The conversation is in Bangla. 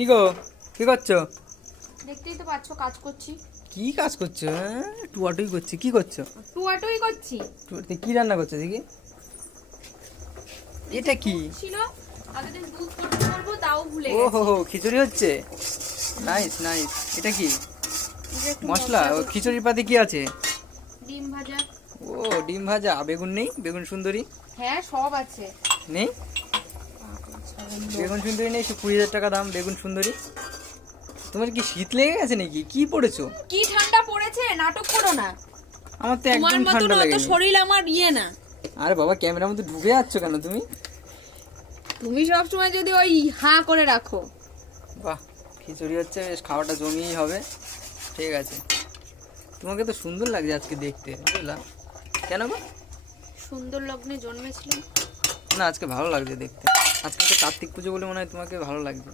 কি গো, কি করছো? দেখতেই তো পাচ্ছ কাজ করছি। কি কাজ করছো? টুয়াটুই করছি, কি করছো? টুয়াটুই করছি। টুয়াটুই কি রান্না করছো দেখি? এটা কি? ছিল আগের দিন দুধ করতে বলবো তাও ভুলে ও গেছি। হো হো, খিচুড়ি হচ্ছে। Nice nice. এটা কি এটা একটু মশলা? ও করছি। খিচুড়ির পাতে কি আছে? ডিম ভাজা। ও ডিম ভাজা। বেগুন নেই? বেগুন সুন্দরী হ্যাঁ সব আছে। নেই? বেগুন সুন্দরী নেই? 20,000 টাকা দাম বেগুন সুন্দরী। তোমার কি শীত লেগে গেছে নাকি? কি পড়েছো? কি ঠান্ডা পড়েছে, নাটক করো না। আমার তো তোমার একদম মতন ঠান্ডা অত লাগেনি। শরীর আমার না। আরে বাবা, ক্যামেরার মধ্যে ঢুকে যাচ্ছ কেন তুমি? তুমি সব সময় যদি ওই হাঁ করে রাখো। বাহ, খিচুড়ি হচ্ছে, বেশ খাওয়াটা জমিয়েই হবে। ঠিক আছে, তোমাকে তো সুন্দর লাগছে আজকে দেখতে, বুঝলা? কেন গো? সুন্দর লগ্নে জন্মেছিলাম। না, আজকে ভালো লাগছে দেখতে। আজকে তো কার্তিক পুজো বলে মনে হয় তোমাকে ভালো লাগছে।